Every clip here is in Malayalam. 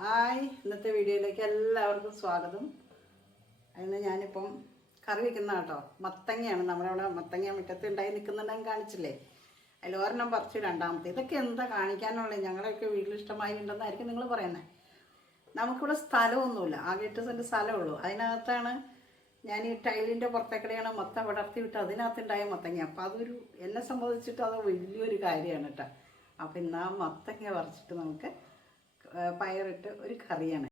ഹായ് ഇന്നത്തെ വീഡിയോയിലേക്ക് എല്ലാവർക്കും സ്വാഗതം. അതിന് ഞാനിപ്പം കറി വെക്കുന്ന കേട്ടോ മത്തങ്ങയാണ്. നമ്മളവിടെ മത്തങ്ങ മുറ്റത്ത് ഉണ്ടായി നിൽക്കുന്നുണ്ടെങ്കിൽ കാണിച്ചില്ലേ? അതിൽ ഒരെണ്ണം പറിച്ച് രണ്ടാമത്തെ. ഇതൊക്കെ എന്താ കാണിക്കാനുള്ളത്? ഞങ്ങളുടെയൊക്കെ വീട്ടിൽ ഇഷ്ടമായി ഉണ്ടെന്നായിരിക്കും നിങ്ങൾ പറയുന്നത് നമുക്കിവിടെ സ്ഥലമൊന്നുമില്ല ആകെ എട്ട് സെന്റ് സ്ഥലമുള്ളൂ. അതിനകത്താണ് ഞാൻ ഈ ടൈലിന്റെ പുറത്തേക്കടെയാണ് മൊത്തം വിടർത്തി വിട്ട് അതിനകത്തുണ്ടായ മത്തങ്ങ. അപ്പം അതൊരു എന്നെ സംബന്ധിച്ചിട്ട് അത് വലിയൊരു കാര്യമാണ് കേട്ടോ. അപ്പം ഇന്ന് ആ മത്തങ്ങ പറിച്ചിട്ട് നമുക്ക് പയറിട്ട് ഒരു കറിയാണ്?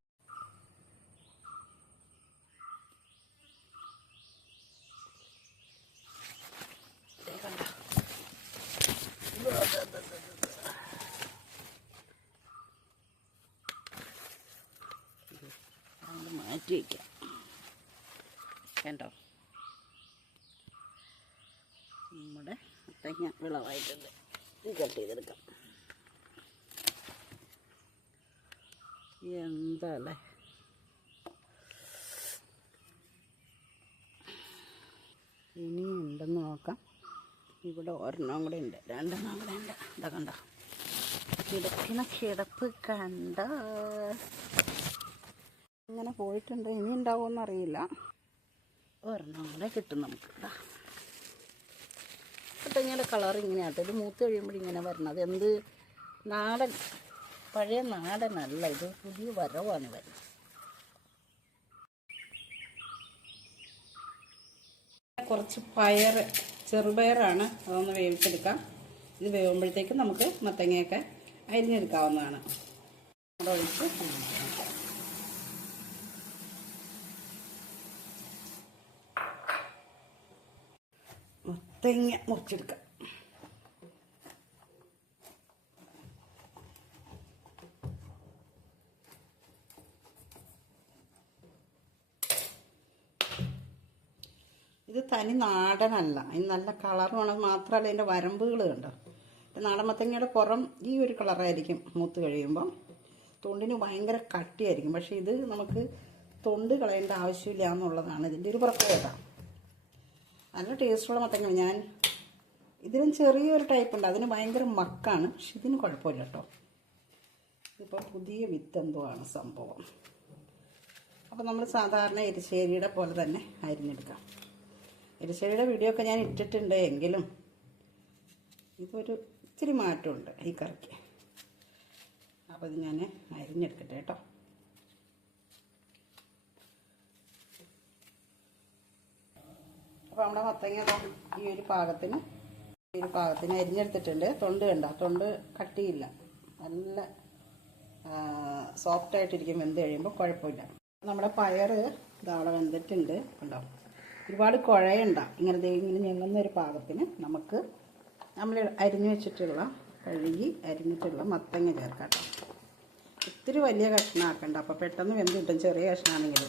മാറ്റി കണ്ടോ? നമ്മുടെ തേങ്ങ വിളവായിട്ടുണ്ട്. കട്ട് ചെയ്തെടുക്കാം. എന്താ അല്ലേ ഇനിയും ഉണ്ടെന്ന് നോക്കാം. ഇവിടെ ഒരെണ്ണം കൂടെ ഉണ്ട്. രണ്ടെണ്ണം കൂടെ ഉണ്ട്. ഇതാ കണ്ട? കിടക്കണ കിടപ്പ് കണ്ട. ഇങ്ങനെ പോയിട്ടുണ്ട്. ഇനി ഉണ്ടാവുമെന്ന് അറിയില്ല. ഒരെണ്ണം കൂടെ കിട്ടും നമുക്ക്. ഇതാ. കളർ ഇങ്ങനെയാട്ടോ ഇത് മൂത്ത് കഴിയുമ്പോൾ ഇങ്ങനെ വരണം. എന്ത് നാടൻ പഴയ നാടനല്ല ഇത് പുതിയ വരവാണ് വരുന്നത് കുറച്ച് പയർ ചെറുപയറാണ് അതൊന്ന് വേവിച്ചെടുക്കാം. ഇത് വേവുമ്പോഴത്തേക്ക് നമുക്ക് മത്തങ്ങയൊക്കെ അരിഞ്ഞെടുക്കാവുന്നതാണ്. ഒഴിച്ച് മത്തങ്ങ മുറിച്ചെടുക്കാം ഇത് തനി നാടനല്ല. ഇത് നല്ല കളറുമാണ് മാത്രമല്ല ഇതിന്റെ വരമ്പുകൾ കണ്ടോ? നാടൻ മത്തങ്ങയുടെ പുറം ഈ ഒരു കളറായിരിക്കും മൂത്ത് കഴിയുമ്പം. തൊണ്ടിന് ഭയങ്കര കട്ടിയായിരിക്കും. പക്ഷേ ഇത് നമുക്ക് തൊണ്ട് കളയേണ്ട ആവശ്യമില്ല എന്നുള്ളതാണ് ഇതിന്റെ ഒരു പ്രത്യേകത. നല്ല ടേസ്റ്റുള്ള മത്തങ്ങ. ഞാൻ ഇതിനും ചെറിയൊരു ടൈപ്പ് ഉണ്ട്. അതിന് ഭയങ്കര മക്കാണ്. പക്ഷെ ഇതിന് കുഴപ്പമില്ല കേട്ടോ. ഇതിപ്പോൾ പുതിയ വിത്ത് എന്തോ ആണ് സംഭവം. അപ്പോൾ നമ്മൾ സാധാരണ എരിശ്ശേരിയുടെ പോലെ തന്നെ അരിഞ്ഞെടുക്കാം. എരിശ്ശേരിയുടെ വീഡിയോ ഒക്കെ ഞാൻ ഇട്ടിട്ടുണ്ട് എങ്കിലും ഇതൊരു ഇച്ചിരി മാറ്റമുണ്ട് ഈ കറിക്ക്. അപ്പോൾ ഇത് ഞാൻ അരിഞ്ഞെടുക്കട്ടെ കേട്ടോ. അപ്പോൾ നമ്മുടെ മത്തങ്ങ ഈ ഒരു പാകത്തിന് ഈ ഒരു പാകത്തിന് അരിഞ്ഞെടുത്തിട്ടുണ്ട്. തൊണ്ട് കണ്ട തൊണ്ട് കട്ടിയില്ല. നല്ല സോഫ്റ്റായിട്ടിരിക്കും വെന്ത് കഴിയുമ്പോൾ കുഴപ്പമില്ല. നമ്മുടെ പയർ ഇതവിടെ വെന്തിട്ടുണ്ട്. കണ്ടോ? ഒരുപാട് കുഴയണ്ട. ഇങ്ങനെ ഇങ്ങനെ ഞെങ്ങുന്ന ഒരു പാകത്തിന് നമുക്ക് നമ്മൾ അരിഞ്ഞു വെച്ചിട്ടുള്ള കഴുകി അരിഞ്ഞിട്ടുള്ള മത്തങ്ങ ചേർക്കാം ഒത്തിരി വലിയ കഷ്ണമാക്കണ്ട. അപ്പോൾ പെട്ടെന്ന് വെന്ത് കിട്ടും. ചെറിയ കഷ്ണമാണെങ്കിൽ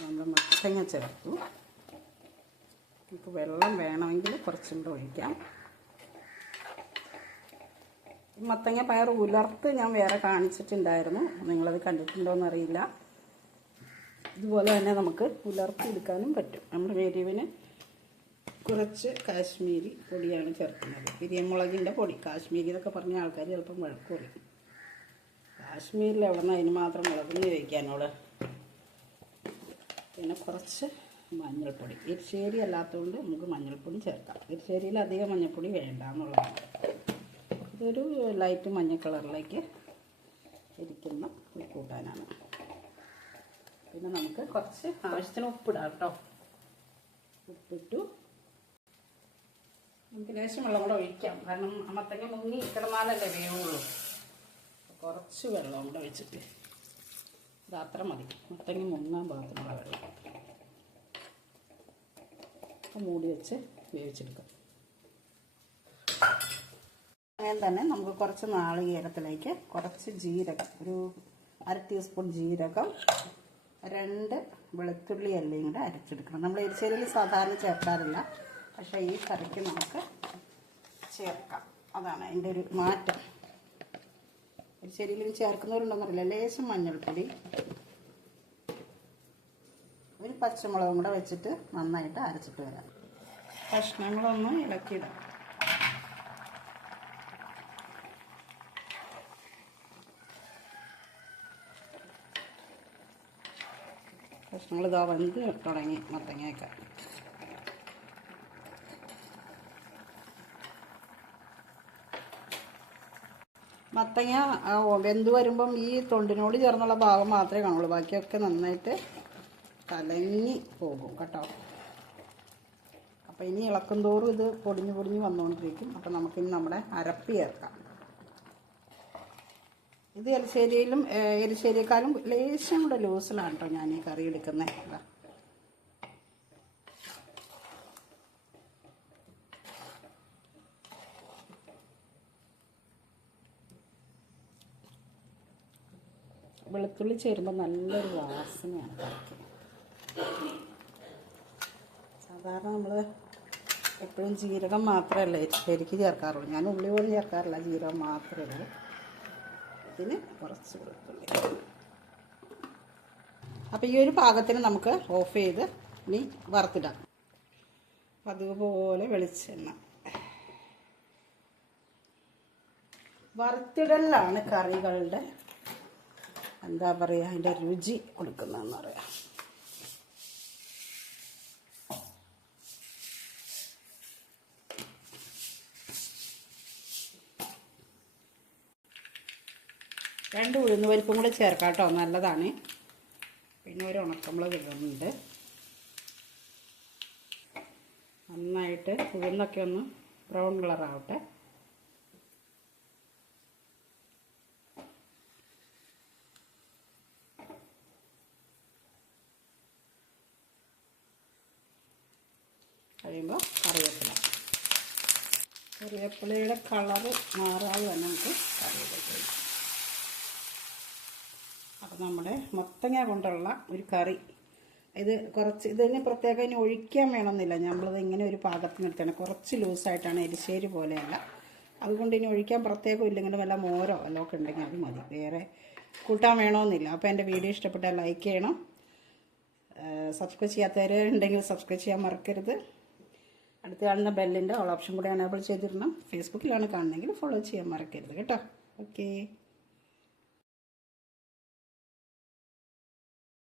നമ്മൾ മത്തങ്ങ ചേർത്തു. നമുക്ക് വെള്ളം വേണമെങ്കിൽ കുറച്ചും കൂടെ ഒഴിക്കാം. മത്തങ്ങ പയർ ഉലർത്ത് ഞാൻ വേറെ കാണിച്ചിട്ടുണ്ടായിരുന്നു. നിങ്ങളത് കണ്ടിട്ടുണ്ടോ എന്നറിയില്ല ഇതുപോലെ തന്നെ നമുക്ക് ഉലർത്തി എടുക്കാനും പറ്റും. നമ്മുടെ വേരിവിന് കുറച്ച് കാശ്മീരി പൊടിയാണ് ചേർക്കുന്നത്. പിരിയമുളകിന്റെ പൊടി. കാശ്മീരി എന്നൊക്കെ പറഞ്ഞ ആൾക്കാർ ചിലപ്പം വഴക്ക് കാശ്മീരിൽ എവിടെ നിന്ന് അതിന് മാത്രം മുളകെന്ന് ചോദിക്കാനോട് പിന്നെ കുറച്ച് മഞ്ഞൾപ്പൊടി. എരിശ്ശേരി അല്ലാത്തതുകൊണ്ട് നമുക്ക് മഞ്ഞൾപ്പൊടി ചേർക്കാം. എരിശ്ശേരിയിൽ അധികം മഞ്ഞൾപ്പൊടി വേണ്ട എന്നുള്ളതാണ് ഇതൊരു ലൈറ്റ് മഞ്ഞ കളറിലേക്ക് ഇരിക്കുന്ന ഒരു കൂട്ടാനാണ്. പിന്നെ നമുക്ക് കുറച്ച് ആവശ്യത്തിന് ഉപ്പിടാം കേട്ടോ ഉപ്പിട്ടു. നമുക്ക് ലേശം വെള്ളം കൂടെ ഒഴിക്കാം. കാരണം മത്തങ്ങ മുങ്ങി കിടന്നാലല്ലേ വേവുള്ളൂ. കുറച്ച് വെള്ളം കൂടെ ഇത് അത്ര മതി. മത്തങ്ങ മുങ്ങാൻ പാകത്തിനുള്ള വെള്ളം. മൂടി വെച്ച് വേവിച്ചെടുക്കാം. അങ്ങനെ തന്നെ നമുക്ക് കുറച്ച് നാളികേരത്തിലേക്ക് കുറച്ച് ജീരകം ഒരു അര ടീസ്പൂൺ ജീരകം രണ്ട് വെളുത്തുള്ളി എല്ലാം കൂടെ അരച്ചെടുക്കണം. നമ്മൾ എരിശ്ശേരിയിൽ സാധാരണ ചേർക്കാറില്ല. പക്ഷേ ഈ കറിക്ക് നമുക്ക് ചേർക്കാം. അതാണ് അതിന്റെ ഒരു മാറ്റം. എരിശ്ശേരിയിൽ ചേർക്കുന്നവരുണ്ടെന്നറിയില്ല. ലേശം മഞ്ഞൾപ്പൊടി ഒരു പച്ചമുളകും കൂടെ വെച്ചിട്ട് നന്നായിട്ട് അരച്ചിട്ട് വരാം. കഷ്ണങ്ങളൊന്നും ഇളക്കിയിടാം. കഷ്ണങ്ങൾ ഇതാ വന്ന് തുടങ്ങി മത്തങ്ങയൊക്കെ. മത്തങ്ങ വെന്ത് വരുമ്പം ഈ തൊണ്ടിനോട് ചേർന്നുള്ള ഭാഗം മാത്രമേ കാണുള്ളൂ. ബാക്കിയൊക്കെ നന്നായിട്ട് കലങ്ങി പോകും കേട്ടോ. അപ്പോൾ ഇനി ഇളക്കും തോറും ഇത് പൊടിഞ്ഞ് പൊടിഞ്ഞ് വന്നുകൊണ്ടിരിക്കും അപ്പോൾ നമുക്കിനി നമ്മുടെ അരപ്പ് ചേർക്കാം. ഇത് എരിശ്ശേരിയിലും ഏഹ്, എരിശ്ശേരിയേക്കാളും ലേശം കൂടെ ലൂസിലാണ് കേട്ടോ ഞാൻ ഈ കറി എടുക്കുന്നത് വെളുത്തുള്ളി ചേരുമ്പോൾ നല്ലൊരു വാസനയാണ് കറിക്ക്. സാധാരണ നമ്മൾ എപ്പോഴും ജീരകം മാത്രമല്ല എരിശ്ശേരിക്ക് ചേർക്കാറുള്ളൂ. ഞാൻ ഉള്ളി പോലും ചേർക്കാറില്ല ജീരകം മാത്രമേ ഉള്ളൂ. ഇതിന് കുറച്ച് വെളുത്തുള്ളി. അപ്പോൾ ഈ ഒരു പാകത്തിന് നമുക്ക് ഓഫ് ചെയ്ത് ഇനി വറുത്തിടാം. അതുപോലെ വെളിച്ചെണ്ണ. വറുത്തിടലാണ് കറികളുടെ എന്താ പറയുക അതിന്റെ രുചി കൊടുക്കുന്നതെന്ന് പറയാം. രണ്ട് ഉഴുന്ന് പരിപ്പും കൂടെ ചേർക്കാം കേട്ടോ നല്ലതാണ്. പിന്നെ ഒരു ഉണക്കമുളക് ഇടുന്നുണ്ട്. നന്നായിട്ട് ഉഴുന്നൊക്കെ ഒന്ന് ബ്രൗൺ കളറാവട്ടെ കഴിയുമ്പോൾ കറിവേപ്പില. കറിവേപ്പിലയുടെ കളറ് മാറാതെ തന്നെ നമുക്ക് കറിവേപ്പില നമ്മുടെ മത്തങ്ങ കൊണ്ടുള്ള ഒരു കറി. ഇത് കുറച്ച് ഇതിന് പ്രത്യേകം ഇനി ഒഴിക്കാൻ വേണമെന്നില്ല. നമ്മളിത് ഇങ്ങനെ ഒരു പാകത്തിന് എടുത്താണ്. കുറച്ച് ലൂസായിട്ടാണ് എരിശ്ശേരി പോലെയല്ല. അതുകൊണ്ട് ഇനി ഒഴിക്കാൻ പ്രത്യേകം ഇല്ലെങ്കിലും വല്ല മോരോ വല്ലതും ഒക്കെ ഉണ്ടെങ്കിൽ അത് മതി. വേറെ കൂട്ടാൻ വേണമെന്നില്ല. അപ്പോൾ എന്റെ വീഡിയോ ഇഷ്ടപ്പെട്ടാൽ ലൈക്ക് ചെയ്യണം. സബ്സ്ക്രൈബ് ചെയ്യാത്തവർ ഉണ്ടെങ്കിൽ സബ്സ്ക്രൈബ് ചെയ്യാൻ മറക്കരുത്. അടുത്ത കാണുന്ന ബെല്ലിന്റെ ഓൾ ഓപ്ഷൻ കൂടെ എനേബിൾ ചെയ്തിടണം. ഫേസ്ബുക്കിലാണ് കാണുന്നതെങ്കിൽ ഫോളോ ചെയ്യാൻ മറക്കരുത് കേട്ടോ. ഓക്കേ